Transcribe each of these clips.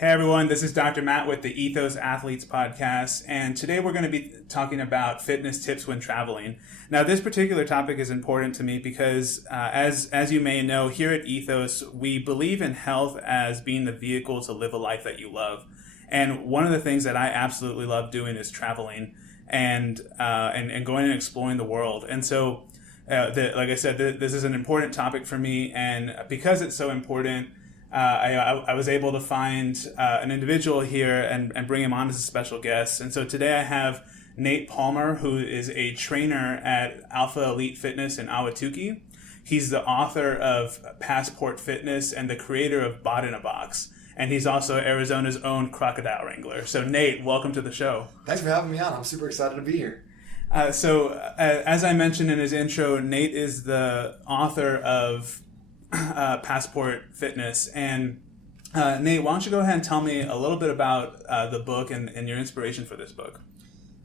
Hey everyone, this is Dr. Matt with the Ethos Athletes Podcast, and today we're going to be talking about fitness tips when traveling. Now, this particular topic is important to me because, as you may know, here at Ethos, we believe in health as being the vehicle to live a life that you love. And one of the things that I absolutely love doing is traveling and going and exploring the world. And so, like I said, this is an important topic for me, and because it's so important, I was able to find an individual here and bring him on as a special guest. And so today I have Nate Palmer, who is a trainer at Alpha Elite Fitness in Ahwatukee. He's the author of Passport Fitness and the creator of Bot in a Box. And he's also Arizona's own crocodile wrangler. So Nate, welcome to the show. Thanks for having me on. I'm super excited to be here. As I mentioned in his intro, Nate is the author of Passport Fitness. And Nate, why don't you go ahead and tell me a little bit about the book and your inspiration for this book?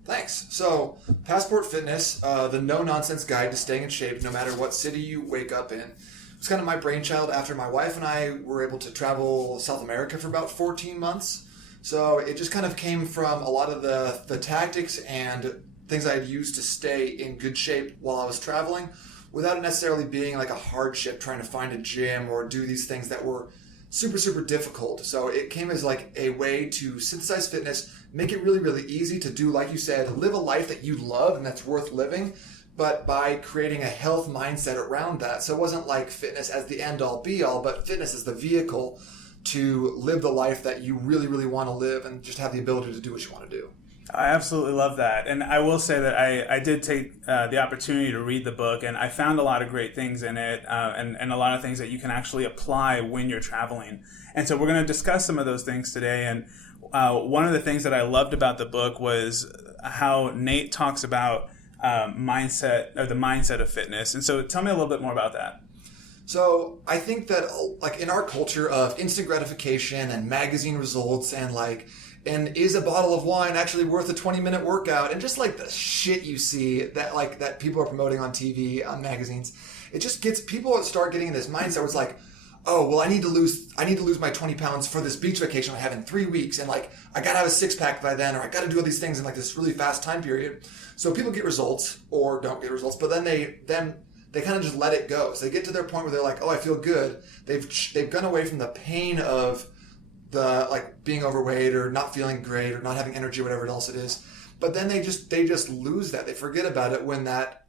Thanks. So, Passport Fitness, the no-nonsense guide to staying in shape no matter what city you wake up in. It was kind of my brainchild after my wife and I were able to travel South America for about 14 months. So it just kind of came from a lot of the tactics and things I had used to stay in good shape while I was traveling, without it necessarily being like a hardship trying to find a gym or do these things that were super, super difficult. So it came as like a way to synthesize fitness, make it really, really easy to do, like you said, live a life that you love and that's worth living, but by creating a health mindset around that. So it wasn't like fitness as the end all be all, but fitness as the vehicle to live the life that you really, really want to live and just have the ability to do what you want to do. I absolutely love that. And I will say that I did take the opportunity to read the book, and I found a lot of great things in it and a lot of things that you can actually apply when you're traveling. And so we're going to discuss some of those things today. And one of the things that I loved about the book was how Nate talks about the mindset of fitness. And so tell me a little bit more about that. So I think that like in our culture of instant gratification and magazine results and is a bottle of wine actually worth a 20-minute workout? And just like the shit you see that people are promoting on TV, on magazines, it just gets people start getting in this mindset where it's like, oh, well, I need to lose my 20 pounds for this beach vacation I have in 3 weeks. And like, I got to have a six pack by then, or I got to do all these things in like this really fast time period. So people get results or don't get results, but then they kind of just let it go. So they get to their point where they're like, oh, I feel good. They've gone away from the pain of the like being overweight or not feeling great or not having energy or whatever else it is, but then they just lose that. They forget about it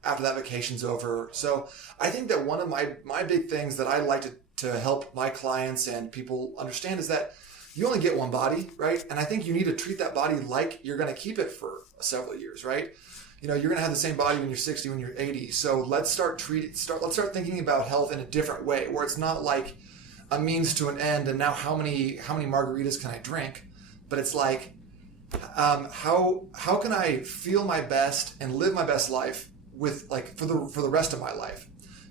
after that vacation's over. So I think that one of my big things that I like to help my clients and people understand is that you only get one body, right? And I think you need to treat that body like you're going to keep it for several years, right? You know, you're going to have the same body when you're 60, when you're 80. So let's start thinking about health in a different way, where it's not like a means to an end, and now how many margaritas can I drink? But it's like, how can I feel my best and live my best life with like for the rest of my life?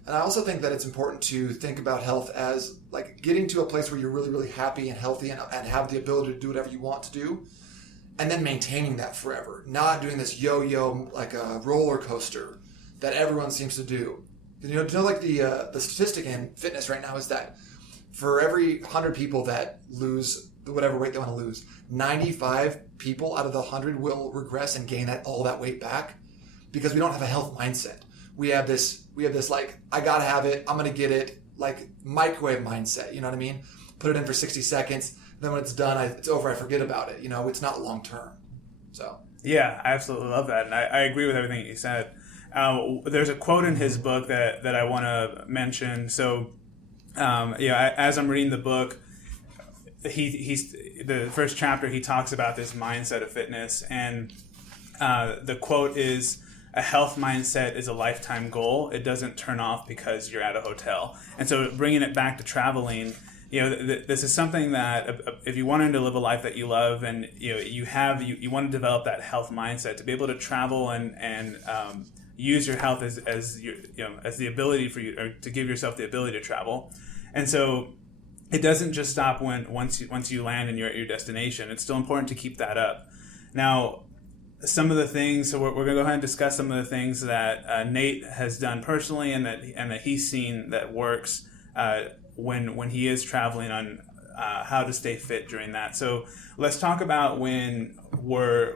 And I also think that it's important to think about health as like getting to a place where you're really, really happy and healthy and have the ability to do whatever you want to do, and then maintaining that forever, not doing this yo-yo like a roller coaster that everyone seems to do. You know, like the statistic in fitness right now is that for every 100 people that lose whatever weight they want to lose, 95 people out of the 100 will regress and gain all that weight back, because we don't have a health mindset. We have this like, I gotta have it, I'm gonna get it, like microwave mindset. You know what I mean? Put it in for 60 seconds, then when it's done, it's over. I forget about it. You know, it's not long term. So yeah, I absolutely love that, and I agree with everything you said. There's a quote in his book that I want to mention. So. As I'm reading the book, he's the first chapter, he talks about this mindset of fitness, and the quote is, "A health mindset is a lifetime goal. It doesn't turn off because you're at a hotel." And so bringing it back to traveling, this is something that if you wanted to live a life that you love, and you want to develop that health mindset to be able to travel and use your health as the ability for you, or to give yourself the ability to travel. And so it doesn't just stop once you land and you're at your destination. It's still important to keep that up. Now, some of the things, so we're going to go ahead and discuss some of the things that Nate has done personally and that he's seen that works when he is traveling on how to stay fit during that. So let's talk about when we're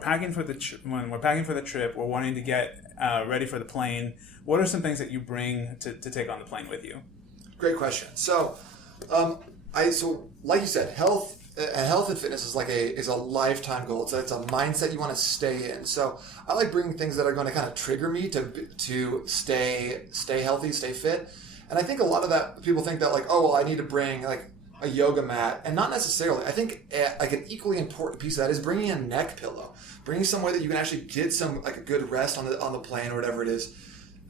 packing for the trip, we're wanting to get ready for the plane. What are some things that you bring to take on the plane with you? Great question. So, like you said, health and fitness is a lifetime goal. It's a mindset you want to stay in. So I like bringing things that are going to kind of trigger me to stay healthy, stay fit. And I think a lot of that, people think that like, oh, well, I need to bring like a yoga mat, and not necessarily. I think like an equally important piece of that is bringing a neck pillow, bringing somewhere that you can actually get some like a good rest on the plane or whatever it is,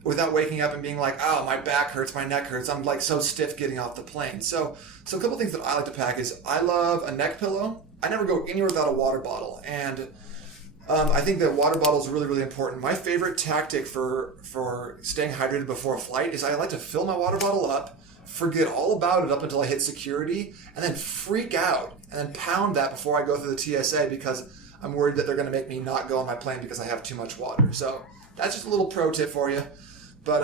without waking up and being like, oh, my back hurts, my neck hurts, I'm like so stiff getting off the plane. So a couple things that I like to pack is I love a neck pillow. I never go anywhere without a water bottle, and I think that water bottle is really, really important. My favorite tactic for staying hydrated before a flight is I like to fill my water bottle up, forget all about it up until I hit security, and then freak out and then pound that before I go through the TSA because I'm worried that they're going to make me not go on my plane because I have too much water. So that's just a little pro tip for you. But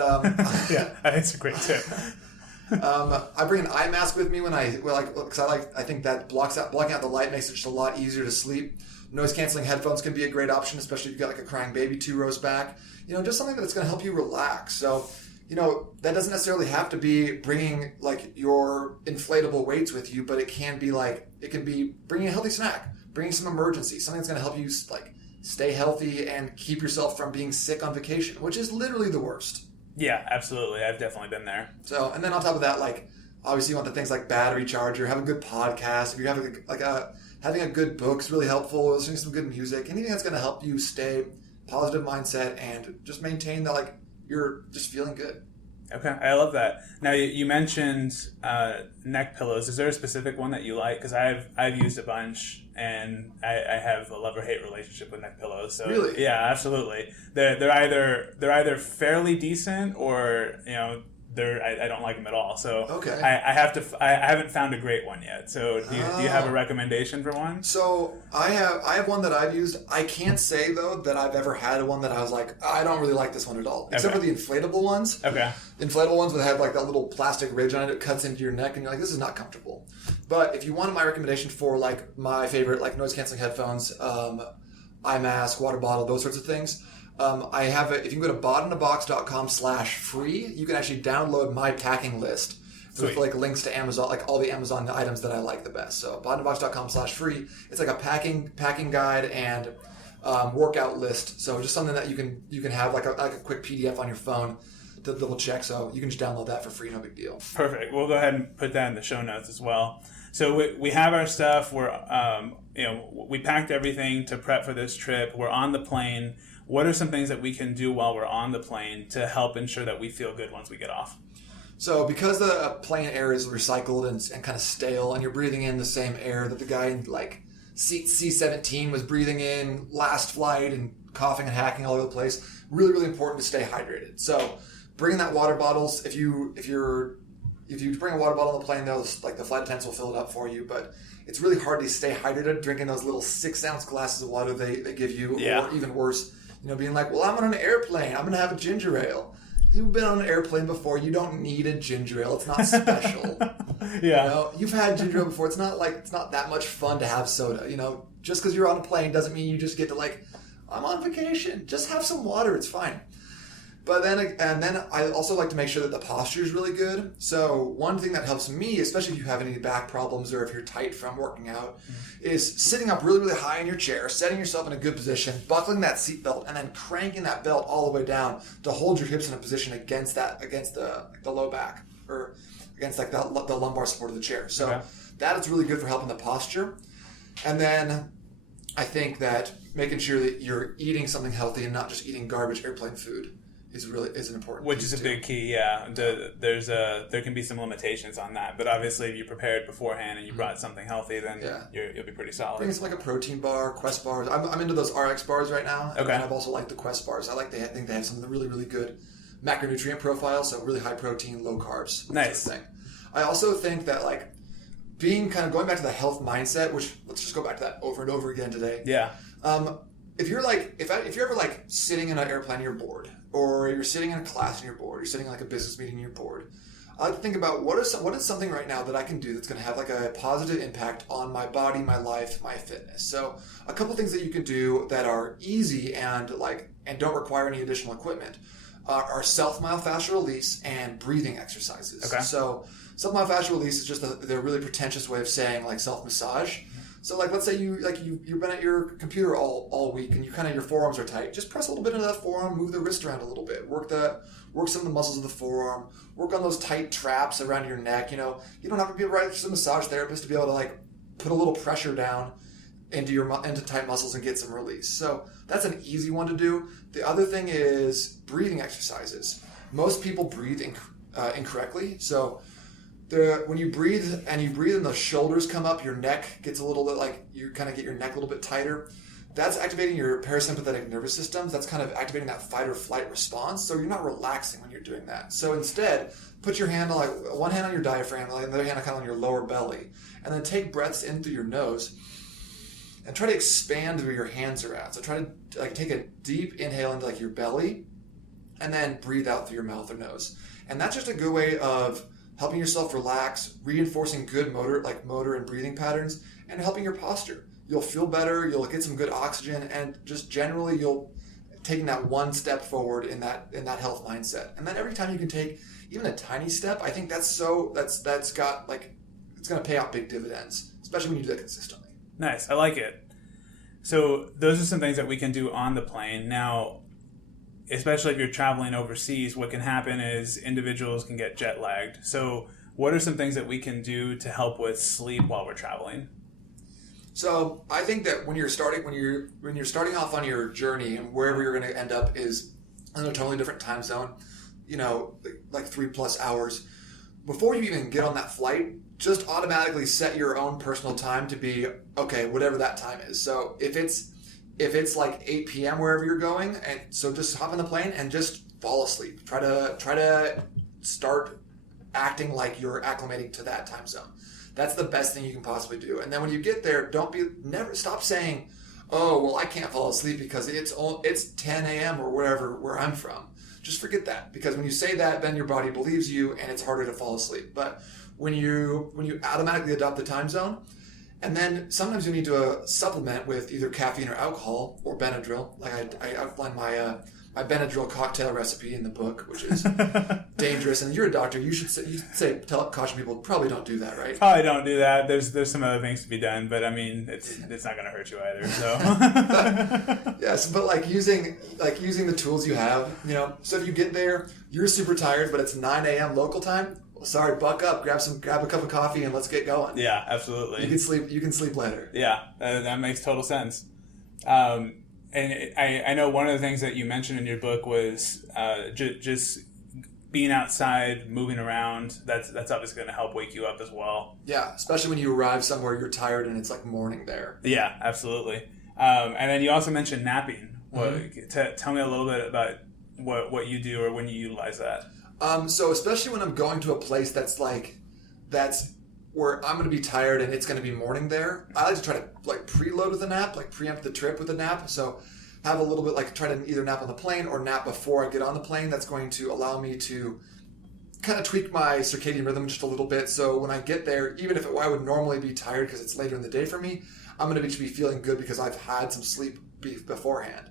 yeah, it's a great tip. I bring an eye mask with me because I think that blocking out the light makes it just a lot easier to sleep. Noise canceling headphones can be a great option, especially if you've got like a crying baby 2 rows back. Just something that's going to help you relax. So, that doesn't necessarily have to be bringing like your inflatable weights with you, but it can be bringing a healthy snack, bringing some emergency, something that's going to help you like stay healthy and keep yourself from being sick on vacation, which is literally the worst. Yeah, absolutely. I've definitely been there. So, and then on top of that, like obviously you want the things like battery charger, have a good podcast. If you're having having a good book is really helpful. Listening to some good music, anything that's going to help you stay positive mindset and just maintain that like you're just feeling good. Okay, I love that. Now you mentioned neck pillows. Is there a specific one that you like? Because I've used a bunch, and I have a love or hate relationship with neck pillows. So really, yeah, absolutely. They're either fairly decent or I don't like them at all. So okay. I haven't found a great one yet. So do you have a recommendation for one? So I have one that I've used. I can't say though that I've ever had one that I was like, I don't really like this one at all. Except for the inflatable ones. Okay. Inflatable ones that have like that little plastic ridge on it. It cuts into your neck and you're like, this is not comfortable. But if you wanted my recommendation for like my favorite like noise canceling headphones, eye mask, water bottle, those sorts of things. I have if you can go to botinthebox.com/free, you can actually download my packing list with like links to Amazon, like all the Amazon items that I like the best. So botinthebox.com/free, it's like a packing guide and workout list. So just something that you can have like a quick PDF on your phone to double check. So you can just download that for free, no big deal. Perfect. We'll go ahead and put that in the show notes as well. So we have our stuff. We packed everything to prep for this trip. We're on the plane. What are some things that we can do while we're on the plane to help ensure that we feel good once we get off? So because the plane air is recycled and kind of stale, and you're breathing in the same air that the guy in like seat C-17 was breathing in last flight and coughing and hacking all over the place, really, really important to stay hydrated. So bringing that water bottles, if you bring a water bottle on the plane, those like the flight attendants will fill it up for you, but it's really hard to stay hydrated drinking those little 6-ounce glasses of water they give you, or even worse, being like, well, I'm on an airplane, I'm going to have a ginger ale. You've been on an airplane before. You don't need a ginger ale. It's not special. Yeah. You've had ginger ale before. It's not that much fun to have soda. Just because you're on a plane doesn't mean you just get to like, I'm on vacation. Just have some water. It's fine. But then I also like to make sure that the posture is really good. So one thing that helps me, especially if you have any back problems or if you're tight from working out, is sitting up really, really high in your chair, setting yourself in a good position, buckling that seatbelt, and then cranking that belt all the way down to hold your hips in a position against the low back or against like the lumbar support of the chair. So that is really good for helping the posture. And then I think that making sure that you're eating something healthy and not just eating garbage airplane food is an important which is a big key. There can be some limitations on that, but obviously if you prepared beforehand and you brought something healthy, then you'll be pretty solid. Bring some like a protein bar, Quest bars. I'm into those RX bars right now. Okay. And I've also liked the Quest bars. I think they have some really, really good macronutrient profiles, so really high protein, low carbs. Nice. Sort of thing. I also think that like being kind of going back to the health mindset, which let's just go back to that over and over again today. Yeah. If you're ever like sitting in an airplane and you're bored, or you're sitting in a class and you're bored, you're sitting in like a business meeting and you're bored, I like to think about what is something right now that I can do that's going to have like a positive impact on my body, my life, my fitness. So a couple things that you can do that are easy and don't require any additional equipment are self-myofascial release and breathing exercises. Okay. So self-myofascial release is just a really pretentious way of saying like self-massage. So like, let's say you've been at your computer all week and your forearms are tight. Just press a little bit into that forearm, move the wrist around a little bit, work some of the muscles of the forearm, work on those tight traps around your neck. You don't have to be a massage therapist to be able to like put a little pressure down into tight muscles and get some release. So that's an easy one to do. The other thing is breathing exercises. Most people breathe incorrectly. So when you breathe and the shoulders come up, your neck gets a little bit like you kind of get your neck a little bit tighter. That's activating your parasympathetic nervous systems. That's kind of activating that fight or flight response. So you're not relaxing when you're doing that. So instead, put your hand on one hand on your diaphragm, like the other hand kind of on your lower belly, and then take breaths in through your nose and try to expand where your hands are at. So try to like take a deep inhale into like your belly and then breathe out through your mouth or nose. And that's just a good way of helping yourself relax, reinforcing good motor and breathing patterns, and helping your posture. You'll feel better, you'll get some good oxygen, and just generally you'll taking that one step forward in that health mindset. And then every time you can take even a tiny step, I think that's got like, it's going to pay out big dividends, especially when you do that consistently. Nice. I like it. So those are some things that we can do on the plane. Now, especially if you're traveling overseas, what can happen is individuals can get jet lagged. So what are some things that we can do to help with sleep while we're traveling? So I think that when you're starting off on your journey and wherever you're going to end up is in a totally different time zone, like 3+ hours, before you even get on that flight, just automatically set your own personal time to be, okay, whatever that time is. So if it's like 8 p.m. wherever you're going, and so just hop on the plane and just fall asleep. Try to start acting like you're acclimating to that time zone. That's the best thing you can possibly do. And then when you get there, never stop saying, oh, well, I can't fall asleep because it's 10 a.m. or where I'm from. Just forget that, because when you say that, then your body believes you and it's harder to fall asleep. But when you automatically adopt the time zone, and then sometimes you need to supplement with either caffeine or alcohol or Benadryl. Like I outlined my Benadryl cocktail recipe in the book, which is dangerous. And you're a doctor, you should caution people, probably don't do that, right? Probably don't do that. There's some other things to be done, but I mean, it's not going to hurt you either. So yes, but like using the tools you have, So if you get there, you're super tired, but it's 9 a.m. local time. Well, sorry, buck up, grab a cup of coffee, and let's get going. Yeah, absolutely. You can sleep later. Yeah, that makes total sense. And I know one of the things that you mentioned in your book was just being outside, moving around. That's obviously going to help wake you up as well. Yeah, especially when you arrive somewhere you're tired and it's like morning there. Yeah, absolutely. And then you also mentioned napping. Mm-hmm. Tell me a little bit about what you do or when you utilize that. So especially when I'm going to a place that's where I'm going to be tired and it's going to be morning there, I like to try to like preload with a nap, like preempt the trip with a nap. So have a little bit, like try to either nap on the plane or nap before I get on the plane. That's going to allow me to kind of tweak my circadian rhythm just a little bit. So when I get there, even if I would normally be tired because it's later in the day for me, I'm going to be feeling good because I've had some sleep beforehand.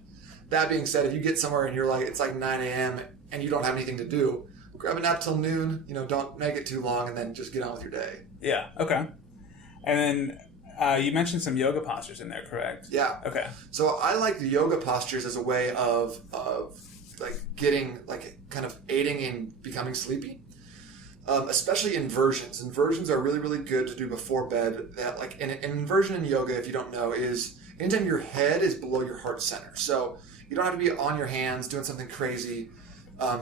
That being said, if you get somewhere and it's like 9 a.m. and you don't have anything to do, grab a nap till noon, don't make it too long, and then just get on with your day. Yeah, okay. And then you mentioned some yoga postures in there, correct? Yeah. Okay. So I like the yoga postures as a way of like getting, like kind of aiding in becoming sleepy, especially inversions. Inversions are really, really good to do before bed. That like an inversion in yoga, if you don't know, is anytime your head is below your heart center. So you don't have to be on your hands doing something crazy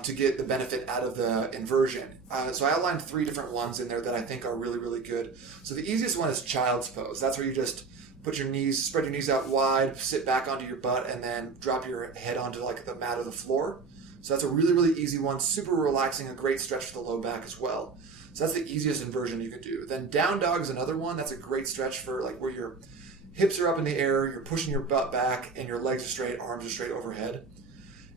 to get the benefit out of the inversion. So I outlined 3 different ones in there that I think are really, really good. So the easiest one is child's pose. That's where you just spread your knees out wide, sit back onto your butt, and then drop your head onto like the mat or the floor. So that's a really, really easy one. Super relaxing, a great stretch for the low back as well. So that's the easiest inversion you can do. Then down dog is another one. That's a great stretch for like where your hips are up in the air, you're pushing your butt back, and your legs are straight, arms are straight overhead.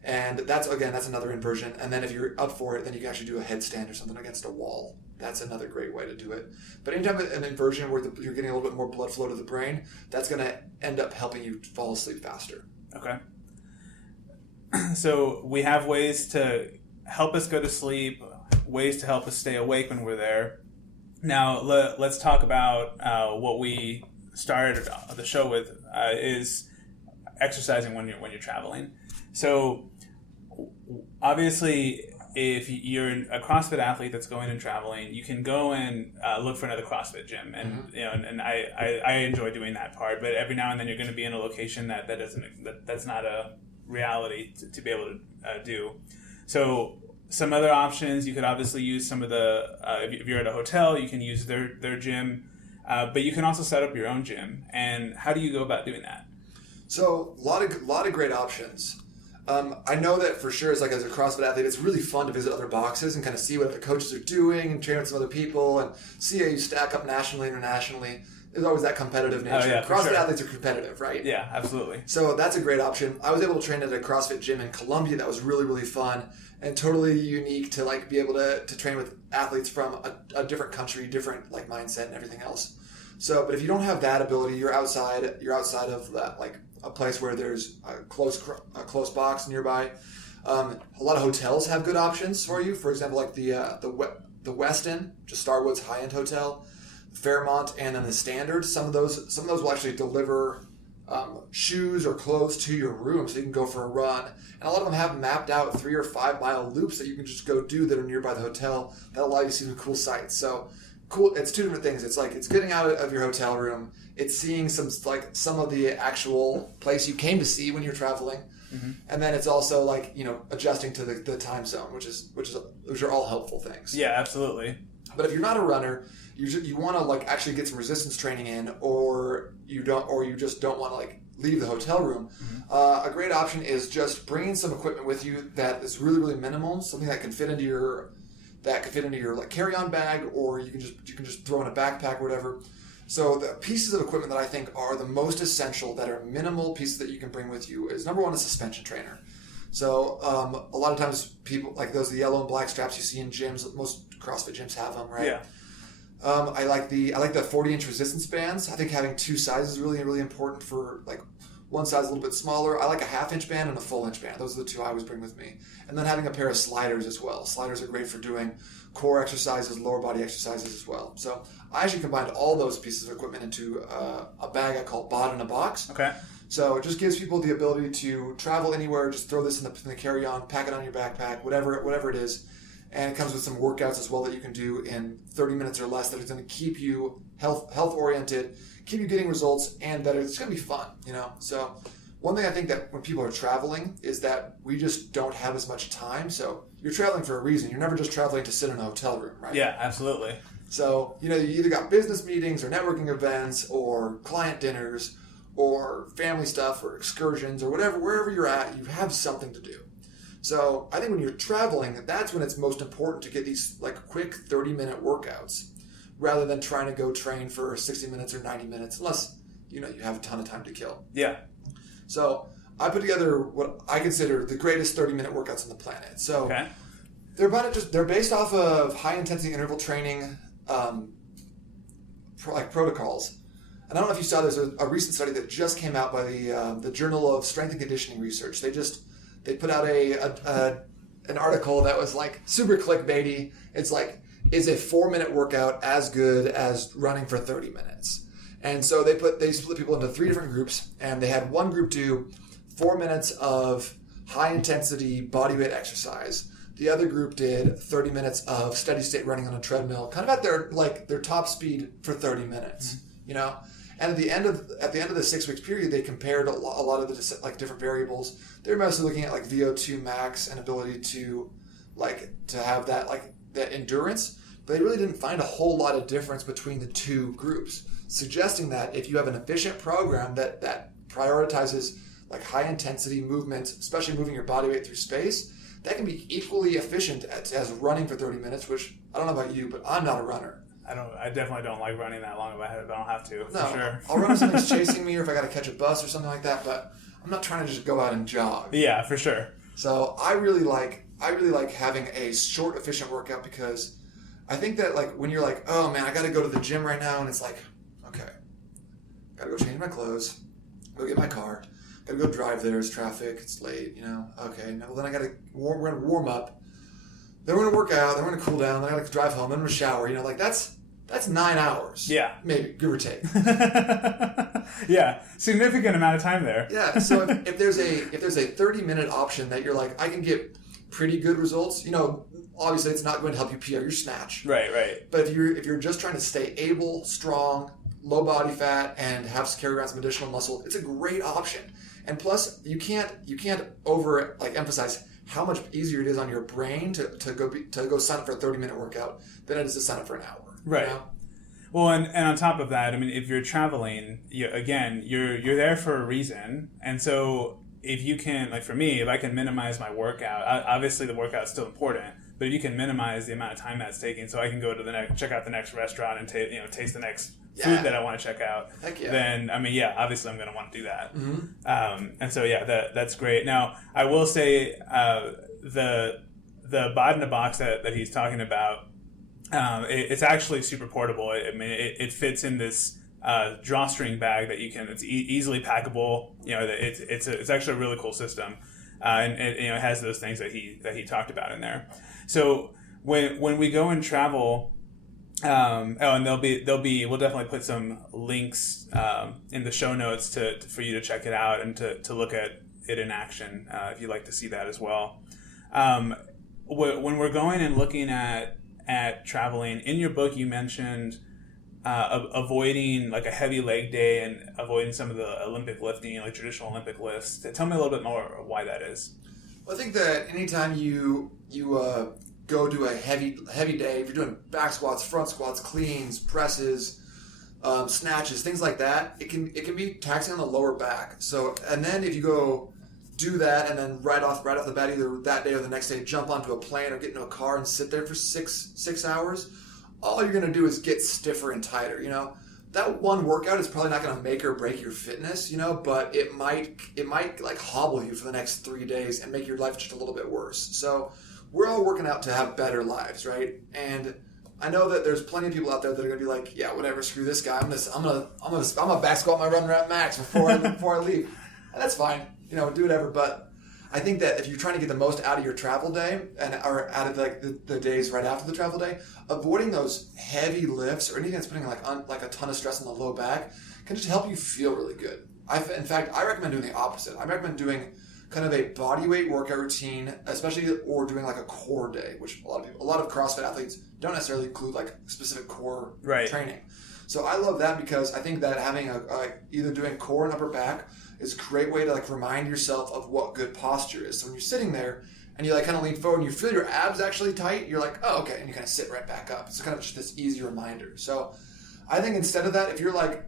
And that's another inversion. And then if you're up for it, then you can actually do a headstand or something against a wall. That's another great way to do it. But anytime an inversion where you're getting a little bit more blood flow to the brain, that's going to end up helping you fall asleep faster. Okay. So we have ways to help us go to sleep, ways to help us stay awake when we're there. Now, let's talk about what we started the show with, is exercising when you're traveling. So obviously, if you're a CrossFit athlete that's going and traveling, you can go and look for another CrossFit gym, and and I enjoy doing that part. But every now and then, you're going to be in a location that's not a reality to be able to do. So some other options, you could obviously use some of the if you're at a hotel, you can use their gym, but you can also set up your own gym. And how do you go about doing that? So a lot of great options. I know that for sure, as a CrossFit athlete, it's really fun to visit other boxes and kind of see what the coaches are doing and train with some other people and see how you stack up nationally, internationally. There's always that competitive nature. Oh, yeah, CrossFit athletes are competitive, right? Yeah, absolutely. So that's a great option. I was able to train at a CrossFit gym in Colombia that was really, really fun and totally unique to be able to train with athletes from a different country, different mindset and everything else. So, but if you don't have that ability, you're outside of that, a place where there's a close box nearby. A lot of hotels have good options for you. For example, the Westin, just Starwood's high-end hotel, Fairmont, and then the Standard. Some of those will actually deliver shoes or clothes to your room, so you can go for a run. And a lot of them have mapped out 3 or 5 mile loops that you can just go do that are nearby the hotel that allow you to see some cool sights. So cool. It's two different things. It's getting out of your hotel room. It's seeing some of the actual place you came to see when you're traveling, and then it's also adjusting to the time zone, which are all helpful things. Yeah, absolutely. But if you're not a runner, you want to actually get some resistance training in, or you just don't want to leave the hotel room. A great option is just bringing some equipment with you that is really, really minimal, something that can fit into your carry-on bag, or you can just throw in a backpack or whatever. So the pieces of equipment that I think are the most essential, that are minimal pieces that you can bring with you, is number one, a suspension trainer. So a lot of times people those the yellow and black straps you see in gyms. Most CrossFit gyms have them, right? Yeah. I like the 40-inch resistance bands. I think having 2 sizes is really, really important. For one size a little bit smaller, I like a 1/2-inch band and a full-inch band. Those are the 2 I always bring with me. And then having a pair of sliders as well. Sliders are great for doing core exercises, lower body exercises as well. So I actually combined all those pieces of equipment into a bag I call Bought in a Box. Okay. So it just gives people the ability to travel anywhere. Just throw this in the carry-on, pack it on your backpack, whatever it is. And it comes with some workouts as well that you can do in 30 minutes or less that is going to keep you health-oriented, keep you getting results, and that it's going to be fun, So one thing I think that when people are traveling is that we just don't have as much time. So you're traveling for a reason. You're never just traveling to sit in a hotel room, right? Yeah, absolutely. So, you either got business meetings or networking events or client dinners or family stuff or excursions or whatever, wherever you're at, you have something to do. So I think when you're traveling, that's when it's most important to get these quick 30-minute workouts rather than trying to go train for 60 minutes or 90 minutes, unless, you have a ton of time to kill. Yeah. So I put together what I consider the greatest 30-minute workouts on the planet. So okay. They're based off of high-intensity interval training protocols. And I don't know if you saw, there's a recent study that just came out by the Journal of Strength and Conditioning Research. They put out an article that was super clickbaity. It's is a 4-minute workout as good as running for 30 minutes? And so they split people into 3 different groups, and they had one group do 4 minutes of high intensity bodyweight exercise. The other group did 30 minutes of steady state running on a treadmill, kind of at their top speed for 30 minutes, And at the end of the 6 weeks period, they compared a lot of the different variables. They were mostly looking at VO2 max and ability to have that endurance, but they really didn't find a whole lot of difference between the 2 groups, suggesting that if you have an efficient program that prioritizes high intensity movement, especially moving your body weight through space, that can be equally efficient as running for 30 minutes, which I don't know about you, but I'm not a runner. I definitely don't like running that long if I don't have to, no, for sure. I'll run if something's chasing me or if I got to catch a bus or something like that, but I'm not trying to just go out and jog. Yeah, for sure. So I really like having a short, efficient workout because I think that like when you're like, oh man, I got to go to the gym right now, and it's like, okay, got to go change my clothes, go get my car, got to go drive there. There's traffic. It's late, Okay, now then we're gonna warm up. Then we're gonna work out. Then we're gonna cool down. Then I got to drive home. Then we're gonna shower. That's 9 hours. Yeah. Maybe, give or take. Yeah. Significant amount of time there. Yeah. So if there's a 30-minute option that you're like, I can get pretty good results, obviously it's not going to help you PR your snatch. Right. But if you're just trying to stay able, strong, low body fat, and have to carry around some additional muscle, it's a great option. And plus, you can't over emphasize how much easier it is on your brain to go sign up for a 30-minute workout than it is to sign up for an hour. Right. Well, and on top of that, I mean, if you're traveling, you're there for a reason, and so if you can, like for me, if I can minimize my workout, obviously the workout's still important, but if you can minimize the amount of time that's taking, so I can go to check out the next restaurant and taste the next food that I want to check out, then obviously I'm going to want to do that. Mm-hmm. And so that's great. Now I will say the bod in a box that he's talking about. It's actually super portable. It fits in this drawstring bag that you can. It's easily packable. It's actually a really cool system, and it has those things that he talked about in there. So when we go and travel, and we'll definitely put some links in the show notes for you to check it out and to look at it in action if you'd like to see that as well. When we're going and looking at traveling, in your book you mentioned avoiding like a heavy leg day and avoiding some of the Olympic lifting, like traditional Olympic lifts. Tell me a little bit more why that is. Well, I think that anytime you go to a heavy day, if you're doing back squats, front squats, cleans, presses, snatches, things like that, it can be taxing on the lower back. So, and then if you go do that and then right off the bat, either that day or the next day, jump onto a plane or get into a car and sit there for six hours, all you're going to do is get stiffer and tighter. That one workout is probably not going to make or break your fitness, but it might like hobble you for the next 3 days and make your life just a little bit worse. So we're all working out to have better lives, right? And I know that there's plenty of people out there that are going to be like, yeah, whatever, screw this guy. I'm gonna back squat my run rep max before I leave. And that's fine. Do whatever, but I think that if you're trying to get the most out of your travel day or out of like the days right after the travel day, avoiding those heavy lifts or anything that's putting like a ton of stress on the low back can just help you feel really good. In fact, I recommend doing the opposite. I recommend doing kind of a body weight workout routine, or doing like a core day, which a lot of CrossFit athletes don't necessarily include like specific core training. So I love that because I think that having either doing core and upper back is a great way to like remind yourself of what good posture is. So when you're sitting there and you like kind of lean forward and you feel your abs actually tight, you're like, oh, okay, and you kind of sit right back up. It's kind of just this easy reminder. So I think instead of that, if you're like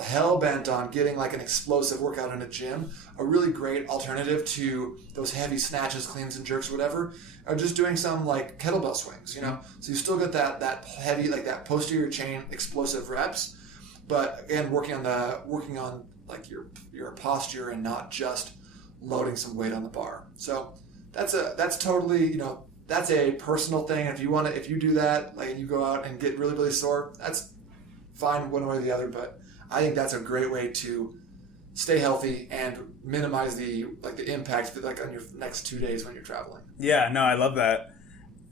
hell bent on getting like an explosive workout in a gym, a really great alternative to those heavy snatches, cleans, and jerks, or whatever, are just doing some like kettlebell swings. So you still get that heavy, like that posterior chain explosive reps, but again working on like your posture and not just loading some weight on the bar. So that's totally, that's a personal thing. And if you do that, like, and you go out and get really, really sore, that's fine one way or the other. But I think that's a great way to stay healthy and minimize the impact like on your next 2 days when you're traveling. Yeah, no, I love that.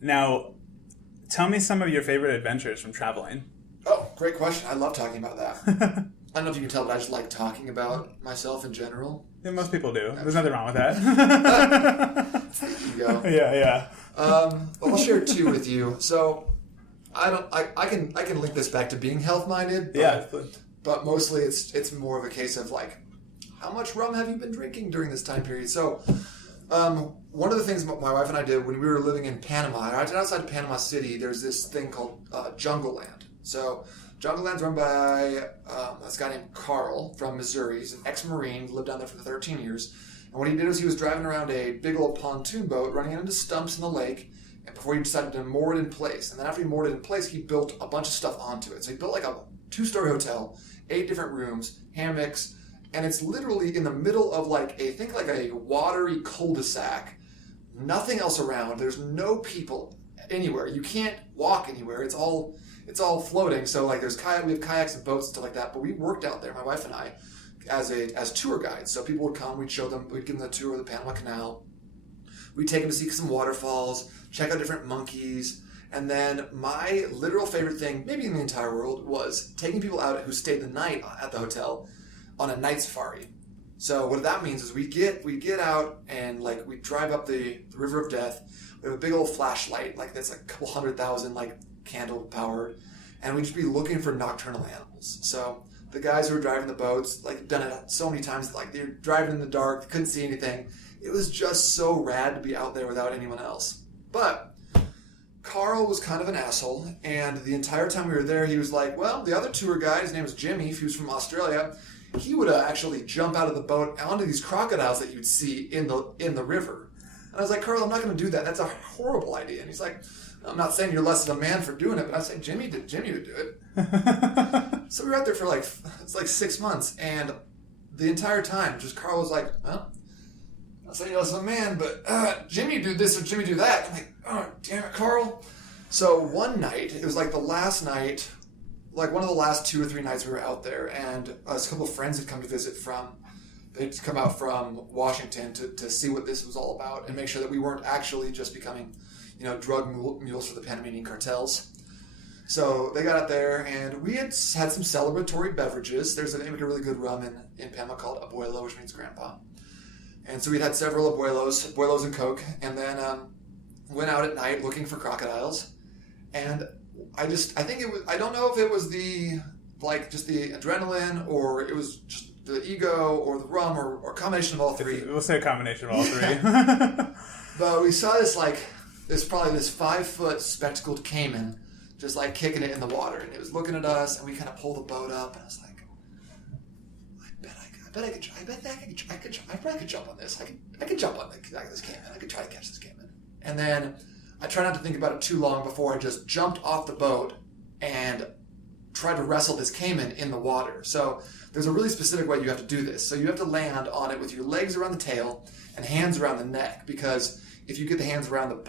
Now, tell me some of your favorite adventures from traveling. Oh, great question. I love talking about that. I don't know if you can tell, but I just like talking about myself in general. Yeah, most people do. There's nothing wrong with that. There you go. Yeah. Well, I'll share two with you. So, I can link this back to being health minded. But mostly it's more of a case of like, how much rum have you been drinking during this time period? So, one of the things my wife and I did when we were living in Panama, right outside of Panama City, there's this thing called Jungle Land. So, Jungle Land's run by this guy named Carl from Missouri. He's an ex-Marine, lived down there for 13 years. And what he did was he was driving around a big old pontoon boat, running into stumps in the lake, and before he decided to moor it in place. And then after he moored it in place, he built a bunch of stuff onto it. So he built like a 2-story hotel, 8 different rooms, hammocks, and it's literally in the middle of like a watery cul-de-sac. Nothing else around. There's no people anywhere. You can't walk anywhere. It's all floating. So like we have kayaks and boats and stuff like that. But we worked out there, my wife and I, as tour guides. So people would come, we'd show them, we'd give them the tour of the Panama Canal. We'd take them to see some waterfalls, check out different monkeys. And then my literal favorite thing, maybe in the entire world, was taking people out who stayed the night at the hotel on a night safari. So what that means is we get out and like we drive up the River of Death. We have a big old flashlight, like that's a couple 100,000 like candle powered, and we just be looking for nocturnal animals. So the guys who were driving the boats, like done it so many times, like they're driving in the dark, couldn't see anything. It was just so rad to be out there without anyone else. But Carl was kind of an asshole, and the entire time we were there, he was like, well, the other tour guide, his name was Jimmy, he was from Australia, he would actually jump out of the boat onto these crocodiles that you'd see in the river. And I was like, Carl, I'm not going to do that. That's a horrible idea. And he's like, I'm not saying you're less than a man for doing it, but I said Jimmy would do it. So we were out there for it's like 6 months, and the entire time, just Carl was like, well, I'm not saying you're less than a man, but Jimmy do this or Jimmy do that. I'm like, oh, damn it, Carl. So one night, it was like the last night, like one of the last 2 or 3 nights we were out there, and a couple of friends had come to visit they'd come out from Washington to see what this was all about and make sure that we weren't actually just becoming, drug mules for the Panamanian cartels. So they got out there, and we had some celebratory beverages. They make a really good rum in Panama called abuelo, which means grandpa. And so we'd had several abuelos and Coke, and then went out at night looking for crocodiles. And I don't know if it was just the adrenaline, or it was just the ego, or the rum, or a combination of all three. We'll say a combination of all three. But we saw this 5-foot spectacled caiman just like kicking it in the water, and it was looking at us, and we kind of pulled the boat up, and I was like, I probably could jump on this. I could jump on this caiman. I could try to catch this caiman. And then I tried not to think about it too long before I just jumped off the boat and tried to wrestle this caiman in the water. So there's a really specific way you have to do this. So you have to land on it with your legs around the tail and hands around the neck, because if you get the hands around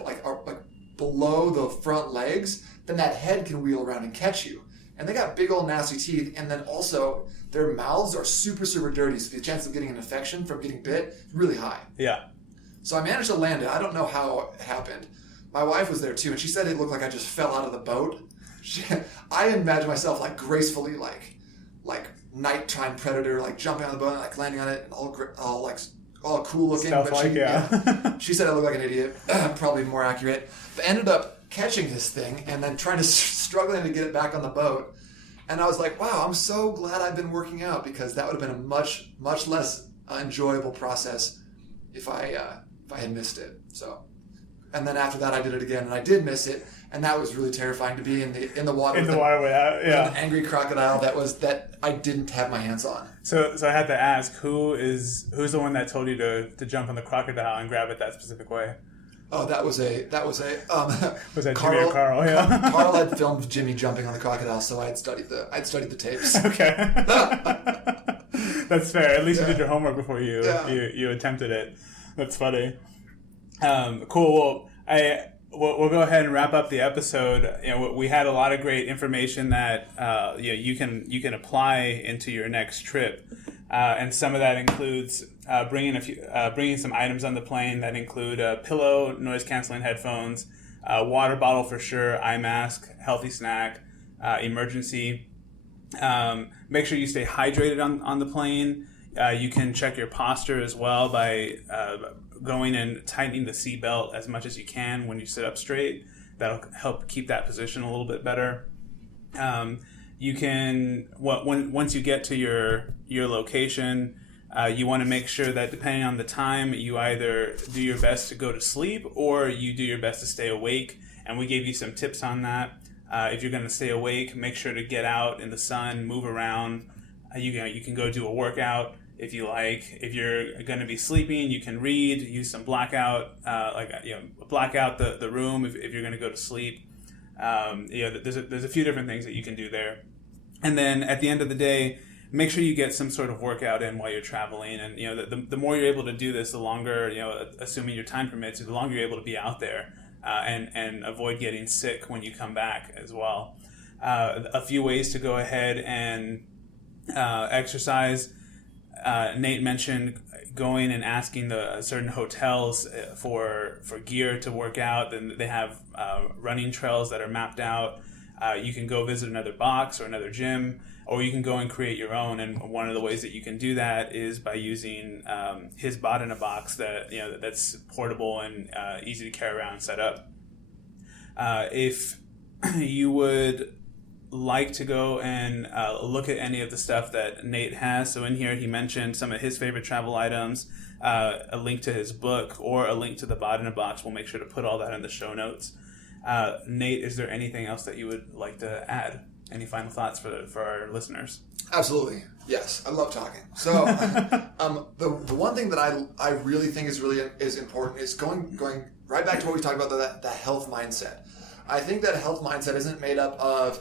below the front legs, then that head can wheel around and catch you. And they got big old nasty teeth, and then also their mouths are super, super dirty, so the chance of getting an infection from getting bit is really high. Yeah. So I managed to land it. I don't know how it happened. My wife was there too, and she said it looked like I just fell out of the boat. I imagine myself gracefully, like nighttime predator, jumping on the boat and landing on it, and all cool looking. Stuff but yeah. She said I looked like an idiot. Probably more accurate. But ended up catching this thing and then struggling to get it back on the boat. And I was like, wow, I'm so glad I've been working out, because that would have been a much, much less enjoyable process if I had missed it. So, and then after that, I did it again, and I did miss it, and that was really terrifying to be in the water. In the water with an angry crocodile that I didn't have my hands on. So I had to ask, who's the one that told you to jump on the crocodile and grab it that specific way? Oh, was that was that Carl, Jimmy or Carl? Yeah. Carl had filmed Jimmy jumping on the crocodile, so I'd studied the tapes. Okay. That's fair. At least you did your homework before you attempted it. That's funny. Cool. Well, we'll go ahead and wrap up the episode. We had a lot of great information that you can apply into your next trip, and some of that includes bringing some items on the plane that include a pillow, noise canceling headphones, water bottle for sure, eye mask, healthy snack, emergency. Make sure you stay hydrated on the plane. You can check your posture as well by going and tightening the seatbelt as much as you can when you sit up straight. That'll help keep that position a little bit better. You can, once you get to your location, you want to make sure that depending on the time, you either do your best to go to sleep or you do your best to stay awake. And we gave you some tips on that. If you're going to stay awake, make sure to get out in the sun, move around. You can go do a workout if you like. If you're going to be sleeping, you can read, use some blackout, black out the room if you're going to go to sleep. There's a few different things that you can do there. And then at the end of the day, make sure you get some sort of workout in while you're traveling. And, the more you're able to do this, the longer, assuming your time permits, the longer you're able to be out there and avoid getting sick when you come back as well. A few ways to go ahead and exercise. Nate mentioned going and asking the certain hotels for gear to work out. Then they have running trails that are mapped out. You can go visit another box or another gym, or you can go and create your own. And one of the ways that you can do that is by using his bot-in-a-box that's portable and easy to carry around and set up. If you would like to go and look at any of the stuff that Nate has, so in here he mentioned some of his favorite travel items, a link to his book, or a link to the bot-in-a-box. We'll make sure to put all that in the show notes. Nate, is there anything else that you would like to add? Any final thoughts for our listeners? Absolutely. Yes, I love talking. So the one thing that I really think is important is going right back to what we talked about, the health mindset. I think that health mindset isn't made up of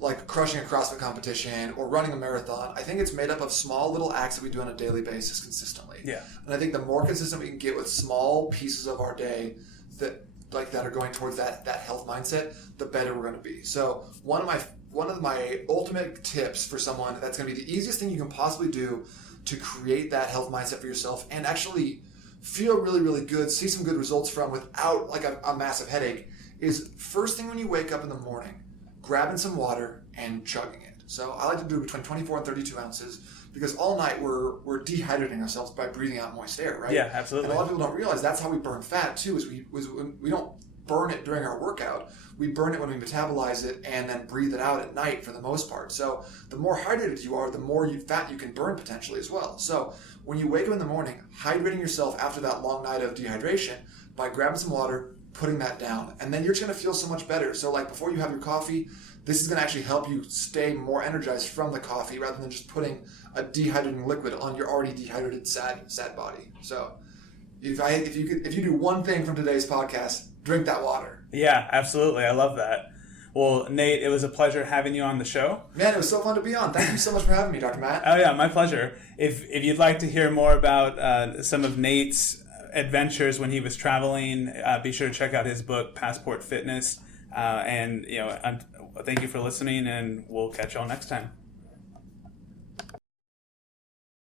like crushing a CrossFit competition or running a marathon. I think it's made up of small little acts that we do on a daily basis consistently. Yeah. And I think the more consistent we can get with small pieces of our day that are going towards that health mindset, the better we're going to be. So one of my ultimate tips for someone, that's going to be the easiest thing you can possibly do to create that health mindset for yourself and actually feel really, really good, see some good results from without like a massive headache, is first thing when you wake up in the morning, grabbing some water and chugging it. So I like to do between 24 and 32 ounces because all night we're dehydrating ourselves by breathing out moist air, right? Yeah, absolutely. And a lot of people don't realize that's how we burn fat too, is we don't burn it during our workout. We burn it when we metabolize it and then breathe it out at night for the most part. So the more hydrated you are, the more fat you can burn potentially as well. So when you wake up in the morning, hydrating yourself after that long night of dehydration by grabbing some water, putting that down, and then you're just going to feel so much better. So like before you have your coffee, this is going to actually help you stay more energized from the coffee rather than just putting a dehydrating liquid on your already dehydrated sad body. So if you do one thing from today's podcast, drink that water. Yeah, absolutely. I love that. Well, Nate, it was a pleasure having you on the show. Man, it was so fun to be on. Thank you so much for having me, Dr. Matt. Oh yeah, my pleasure. If you'd like to hear more about some of Nate's adventures when he was traveling, be sure to check out his book, Passport Fitness. And thank you for listening, and we'll catch y'all next time.